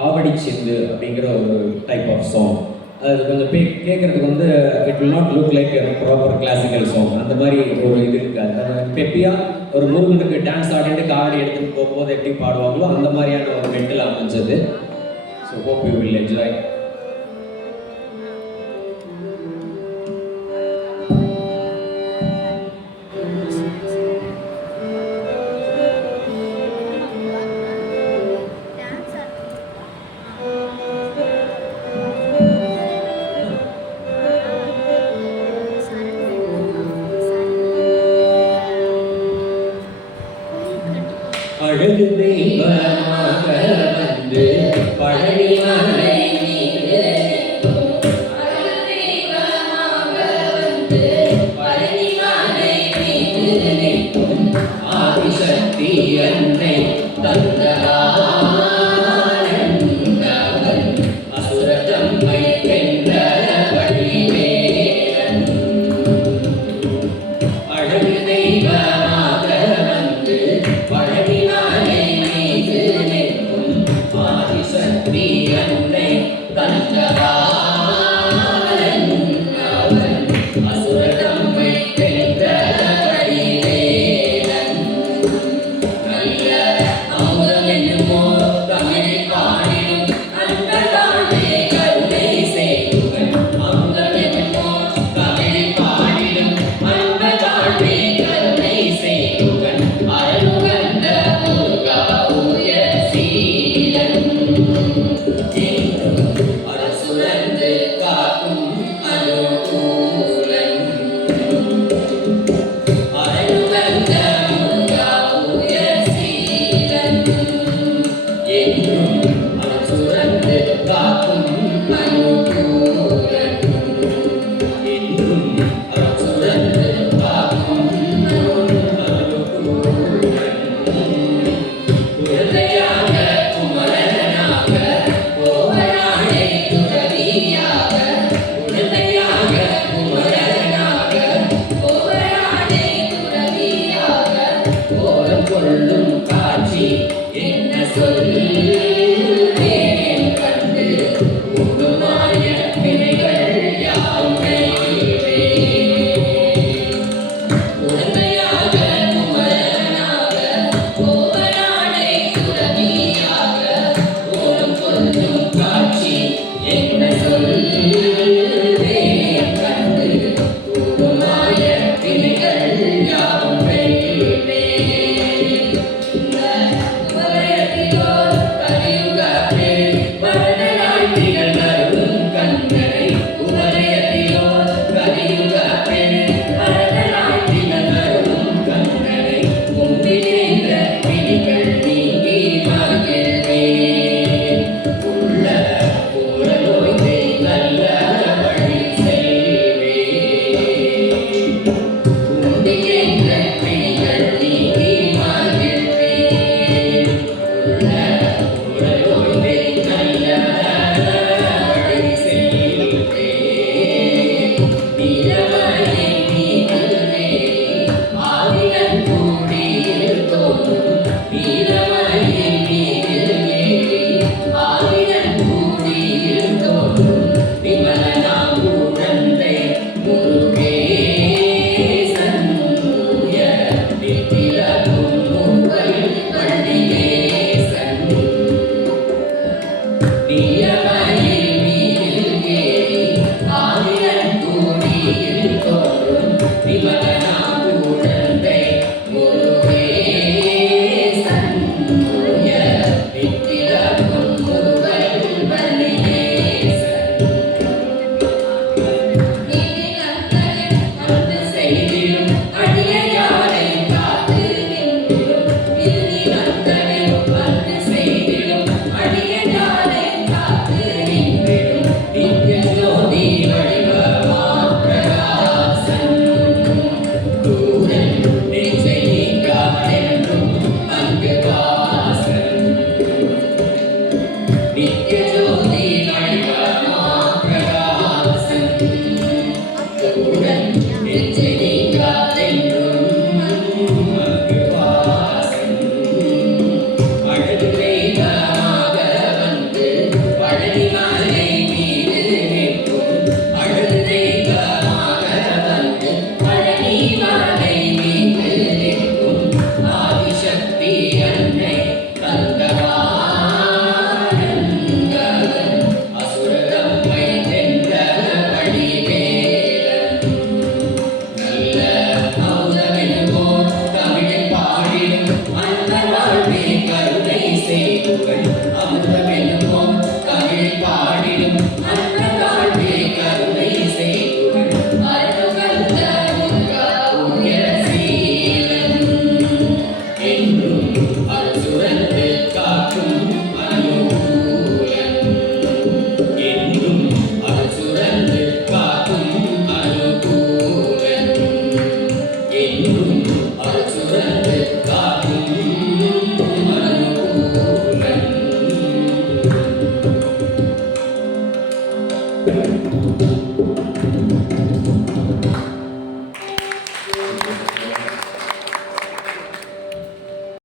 காவடி சிந்து அப்படிங்கிற ஒரு type of song. அது கொஞ்சம் கேட்குறதுக்கு வந்து it will not look like proper classical song. அந்த மாதிரி ஒரு இது இருக்காது. அது பெப்பியாக ஒரு முருகனுக்கு டான்ஸ் ஆடிட்டு காவடி எடுத்துகிட்டு போகும்போது எப்படி பாடுவாங்களோ அந்த மாதிரியான ஒரு மென்டல் அமைஞ்சது. So hope you will enjoy. அழகு தெய்வமாக வந்து பழனிமலை மீது அழகு தெய்வமாக வந்து பழனிமலை மீது நிற்கும் ஆதிசக்தி அன்னை தந்தரானந்தவன் அசுரதம்மை வென்ற வடிவேலன். அழகு தெய்வமாக வந்து பழனி ஆதிசக்தி அன்னை தந்தரானந்தவன் அசுரதம்மை வென்ற வடிவேலன். நல்ல அமுதம் என்னுமோ தமிழை பாடிடும் அன்பதானே கருணை செய்யுங்கள். அமுதம் என்னுமோ தமிழை பாடிடும் அன்பதானே கருணை செய்யுங்கள். அருள்கந்த முருகா உய சீலன் அரசுரந்து காக்கும் அனுகூலன். அருள்கந்த முருகா உய சீலன் என்றும் அரசுரந்து காக்கும் அனுகூலன். என்றும் அரசுரந்து காக்கும் அனுகூலன். குழந்தையாக குமரனாக கோவனாடை துறவியாக. குழந்தையாக குமரனாக கோவனாடை துறவியாக கோலம் கொள்ளும் காட்சி என்ன சொல்ல